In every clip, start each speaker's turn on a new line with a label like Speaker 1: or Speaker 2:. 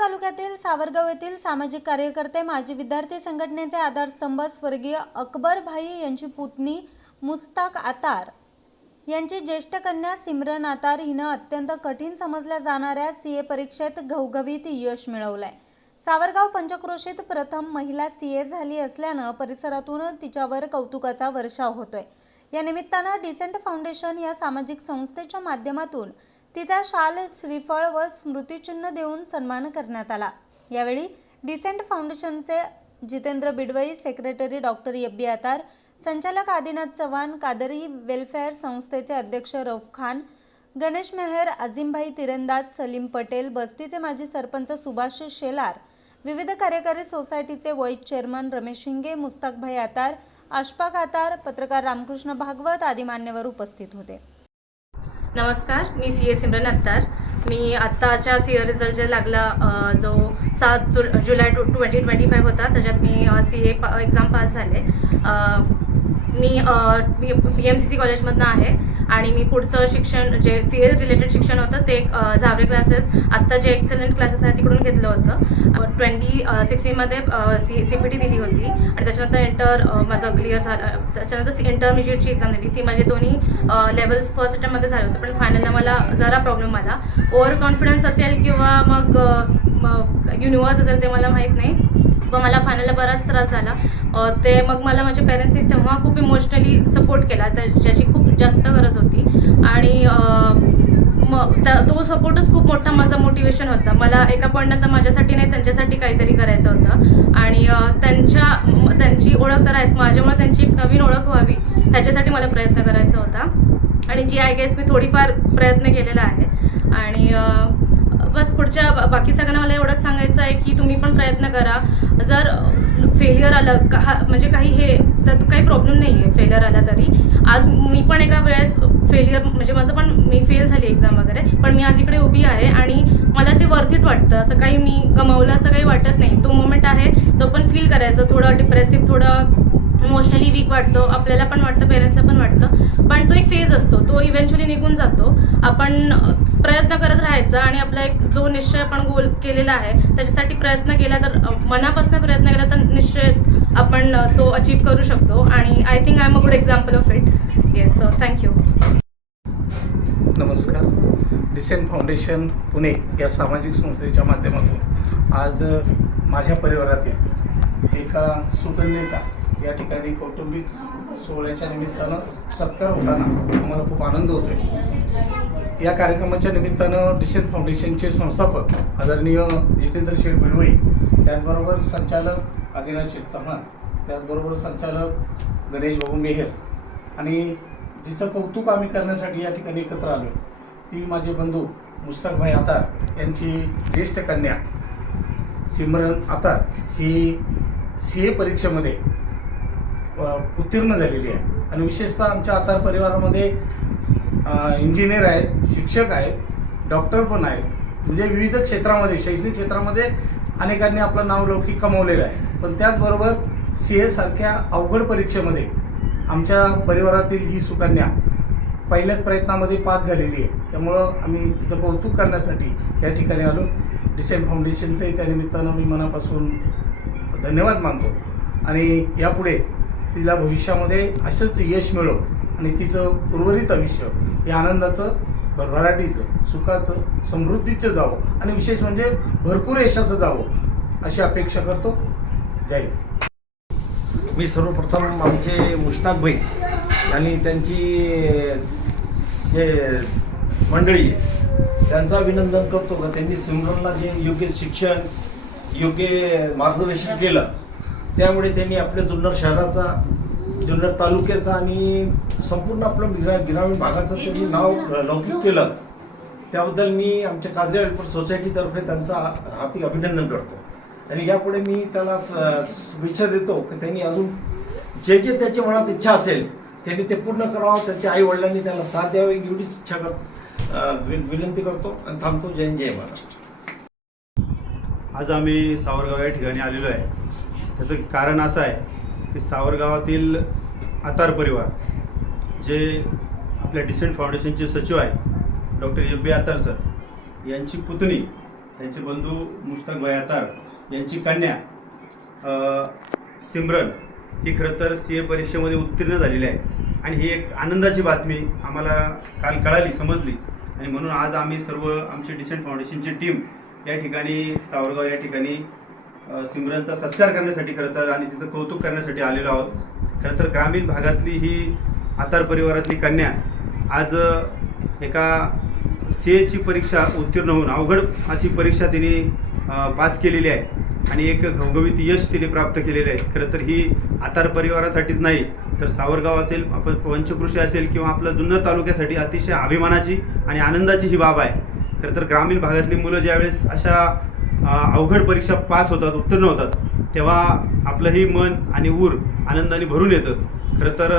Speaker 1: तालुक्यातील सावरगाव येथील सामाजिक कार्यकर्ते माजी विद्यार्थी संघटनेचे आधारस्तंभ स्वर्गीय अकबर भाई यांची पुतणी मुस्ताक आतार यांची ज्येष्ठ कन्या सिमरन आतार हिनं अत्यंत कठीण समजल्या जाणाऱ्या सी ए परीक्षेत घवघवीत यश मिळवलंय. सावरगाव पंचक्रोशीत प्रथम महिला सी ए झाली असल्यानं परिसरातून तिच्यावर कौतुकाचा वर्षाव होतोय. या निमित्तानं डिसेंट फाउंडेशन या सामाजिक संस्थेच्या माध्यमातून तिचा शाल श्रीफळ व स्मृतिचिन्ह देऊन सन्मान करण्यात आला. यावेळी डिसेंट फाउंडेशनचे जितेंद्र बिडवई सेक्रेटरी डॉक्टर यब्बी आतार संचालक आदिनाथ चव्हाण कादरी वेलफेअर संस्थेचे अध्यक्ष रौफ खान गणेश मेहर अजिमभाई तिरंदाज सलीम पटेल बस्तीचे माजी सरपंच सुभाष शेलार विविध कार्यकारी सोसायटीचे वाईस चेअरमन रमेश शिंगे मुस्ताकभाई आतार आशपाक आतार पत्रकार रामकृष्ण भागवत आदी मान्यवर उपस्थित होते.
Speaker 2: नमस्कार मी सी ए सिमरन अत्तार. मी आत्ताच्या सी ए रिझल्ट जे लागला जो सात जु July two twenty twenty five होता त्याच्यात मी सी ए पा एक्झाम पास झाले. मी मी बी एम सी सी कॉलेजमधनं आहे. आणि मी पुढचं शिक्षण जे सी ए रिलेटेड शिक्षण होतं ते एक झावरे क्लासेस आत्ता जे एक्सलंट क्लासेस आहेत तिकडून घेतलं होतं. ट्वेंटी सिक्स्टीमध्ये सी सी पी टी दिली होती. आणि त्याच्यानंतर इंटर माझं क्लिअर झालं. त्याच्यानंतर सी इंटरमिजिएटची एक्झाम दिली. ती माझी दोन्ही लेवल्स फर्स्ट अटेम्पमध्ये झाले होते. पण फायनलला मला जरा प्रॉब्लेम आला. ओव्हर कॉन्फिडन्स असेल किंवा मग युनिवर्स असेल ते मला माहीत नाही. पण मला फायनलला बराच त्रास झाला. ते मग मला माझ्या पेरेंट्सनी तेव्हा खूप इमोशनली सपोर्ट केला. तर ज्याची खूप जास्त गरज होती. आणि मग त्या तो सपोर्टच खूप मोठा माझा मोटिवेशन होता. मला एका पॉईंटनंतर माझ्यासाठी नाही त्यांच्यासाठी काहीतरी करायचं होतं. आणि त्यांच्या त्यांची ओळख तर आहेच. माझ्यामुळे त्यांची एक नवीन ओळख व्हावी ह्याच्यासाठी मला प्रयत्न करायचा होता. आणि जी आय गेस मी थोडीफार प्रयत्न केलेला आहे. आणि बस पुढच्या बाकी सगळ्यांना मला एवढंच सांगायचं आहे की तुम्ही पण प्रयत्न करा. जर फेलियर आलं का हा- म्हणजे काही हे त्यात काही प्रॉब्लेम नाही आहे फेलियर आला तरी. आज मी पण एका वेळेस फेलियर म्हणजे माझं पण मी फेल झाली एक्झाम वगैरे पण मी आज इकडे उभी आहे आणि मला ते वर्थिट वाटतं. असं काही मी गमावलं असं काही वाटत नाही. तो मोमेंट आहे तो पण फील करायचं. थोडं डिप्रेसिव्ह थोडं इमोशनली वीक वाटतो. आपल्याला पण वाटतं पेरेंट्सला पण वाटतं. पण तो एक फेज असतो. तो इव्हेंच्युअली निघून जातो. आपण प्रयत्न करत राहायचा आणि आपला एक जो निश्चय आपण गोल केलेला आहे त्याच्यासाठी प्रयत्न केला तर मनापासून प्रयत्न केला तर निश्चय आपण तो अचीव करू शकतो. आणि I think I am a good example of it yes so thank you
Speaker 3: नमस्कार. डिसेंट फाउंडेशन पुणे या सामाजिक संस्थेच्या माध्यमातून आज माझ्या परिवारातील एका सुकन्येचा या ठिकाणी कौटुंबिक सोहळ्याच्या निमित्तानं सत्कार होताना आम्हाला खूप आनंद होतोय. या कार्यक्रमाच्या निमित्तानं डिसेंट फाउंडेशनचे संस्थापक आदरणीय जितेंद्र शेठ बिडवई त्याचबरोबर संचालक आदिनाथ शेठ चव्हाण त्याचबरोबर संचालक गणेश भाऊ मेहर आणि जिचं कौतुक आम्ही करण्यासाठी या ठिकाणी एकत्र आलो ती माझे बंधू मुस्ताकभाई आतार यांची ज्येष्ठ कन्या सिमरन आतार ही सी ए परीक्षेमध्ये उत्तीर्ण झालेली आहे. आणि विशेषतः आमच्या आतार परिवारामध्ये इंजिनियर आहेत शिक्षक आहेत डॉक्टर पण आहेत. म्हणजे विविध क्षेत्रामध्ये शैक्षणिक क्षेत्रामध्ये अनेकांनी आपलं नाव लौकिक कमवलेलं आहे. पण त्याचबरोबर सी एसारख्या अवघड परीक्षेमध्ये आमच्या परिवारातील ही सुकन्या पहिल्याच प्रयत्नामध्ये पास झालेली आहे. त्यामुळं आम्ही तिचं कौतुक करण्यासाठी या ठिकाणी आलो. डिसेम फाउंडेशनचंही त्या निमित्तानं मी मनापासून धन्यवाद मानतो. आणि यापुढे तिला भविष्यामध्ये असंच यश मिळो आणि तिचं उर्वरित आयुष्य हे आनंदाचं भरभराटीचं सुखाचं समृद्धीचं जावं. आणि विशेष म्हणजे भरपूर यशाचं जावं अशी अपेक्षा करतो. जय
Speaker 4: मी सर्वप्रथम आमचे मुश्ताक भाई आणि त्यांची जे मंडळी आहे त्यांचं अभिनंदन करतो का? त्यांनी सिमरनला जे योग्य शिक्षण योग्य मार्गदर्शन केलं त्यामुळे त्यांनी आपल्या जुन्नर शहराचा जुन्नर तालुक्याचा आणि संपूर्ण आपलं ग्रा ग्रामीण भागाचं त्यांनी नाव लौकिक केलं. त्याबद्दल मी आमच्या कादरी वेलफेअर सोसायटीतर्फे त्यांचं हा- हार्दिक अभिनंदन करतो. आणि यापुढे मी त्याला शुभेच्छा देतो की त्यांनी अजून जे जे त्याच्या मनात इच्छा असेल त्यांनी ते पूर्ण करावं त्याच्या आई वडिलांनी त्याला साथ द्यावी एवढीच इच्छा कर वि- विनंती करतो आणि थांबतो. जय जय महाराष्ट्र.
Speaker 5: आज आम्ही सावरगाव या ठिकाणी आलेलो आहे. त्याचं कारण असं आहे की सावरगावातील आतार परिवार जे आपल्या डिसेंट फाउंडेशनचे सचिव आहेत doctor F B Attar sir यांची पुतणी त्यांचे बंधू मुश्ताक भयातार यांची कन्या सिमरन ही खरं तर सी ए परीक्षेमध्ये उत्तीर्ण झालेली आहे आणि ही एक आनंदाची बातमी आम्हाला काल कळाली समजली. आणि म्हणून आज आम्ही सर्व आमची डिसेंट फाउंडेशनची टीम या ठिकाणी सावरगाव या ठिकाणी सिमरनचा सत्कार करण्यासाठी खरं तर आणि तिचं कौतुक करण्यासाठी आलेलो आहोत. खरं तर ग्रामीण भागातली ही आतार परिवारातली कन्या आज एका सी एची परीक्षा उत्तीर्ण होऊन अवघड अशी परीक्षा तिने पास केलेली आहे आणि एक घवघवीत यश तिने प्राप्त केलेलं आहे. खरं तर ही आतार परिवारासाठीच नाही तर सावरगाव असेल आपण पंचकृषी असेल किंवा आपलं जुन्नर तालुक्यासाठी अतिशय अभिमानाची आणि आनंदाची ही बाब आहे. खरं तर ग्रामीण भागातली मुलं ज्यावेळेस अशा अवघड परीक्षा पास होतात उत्तीर्ण होतात तेव्हा आपलंही मन आणि ऊर आनंदाने भरून येतं. खरं तर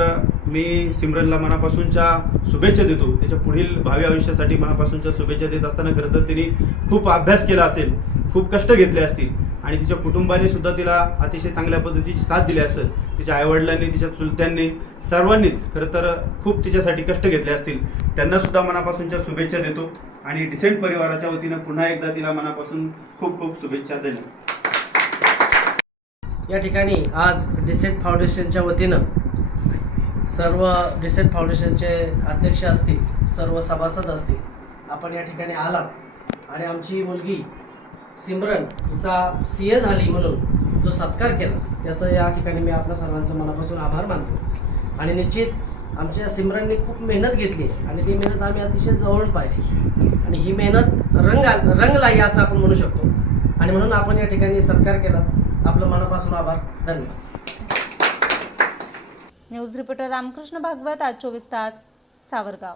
Speaker 5: मी सिमरनला मनापासूनच्या शुभेच्छा देतो. त्याच्या पुढील भावी आयुष्यासाठी मनापासूनच्या शुभेच्छा देत असताना खरं तर तिने खूप अभ्यास केला असेल खूप कष्ट घेतले असतील आणि तिच्या कुटुंबाने सुद्धा तिला अतिशय चांगल्या पद्धतीची साथ दिली असेल. तिच्या आईवडिलांनी तिच्या चुलत्यांनी सर्वांनीच खरं तर खूप तिच्यासाठी कष्ट घेतले असतील. त्यांना सुद्धा मनापासूनच्या शुभेच्छा देतो आणि डिसेंट परिवाराच्या वतीनं पुन्हा एकदा तिला मनापासून खूप खूप शुभेच्छा देणे.
Speaker 6: या ठिकाणी आज डिसेंट फाउंडेशनच्या वतीनं सर्व डिसेंट फाउंडेशनचे अध्यक्ष असतील सर्व सभासद असतील आपण या ठिकाणी आलात. आणि आमची मुलगी सिमरन हिचा सी ए झाली म्हणून जो सत्कार केला त्याचं या ठिकाणी मी आपल्या सर्वांचं मनापासून आभार मानतो. आणि निश्चित आमच्या सिमरनने खूप मेहनत घेतली आणि ती मेहनत आम्ही अतिशय जवळून पाहिली. आणि ही मेहनत रंग रंग लाई असं आपण म्हणू शकतो. आणि म्हणून आपण या ठिकाणी सत्कार केला. आपलं मनापासून आभार. धन्यवाद.
Speaker 1: न्यूज रिपोर्टर रामकृष्ण भागवत आज चोवीस तास सावरगाव.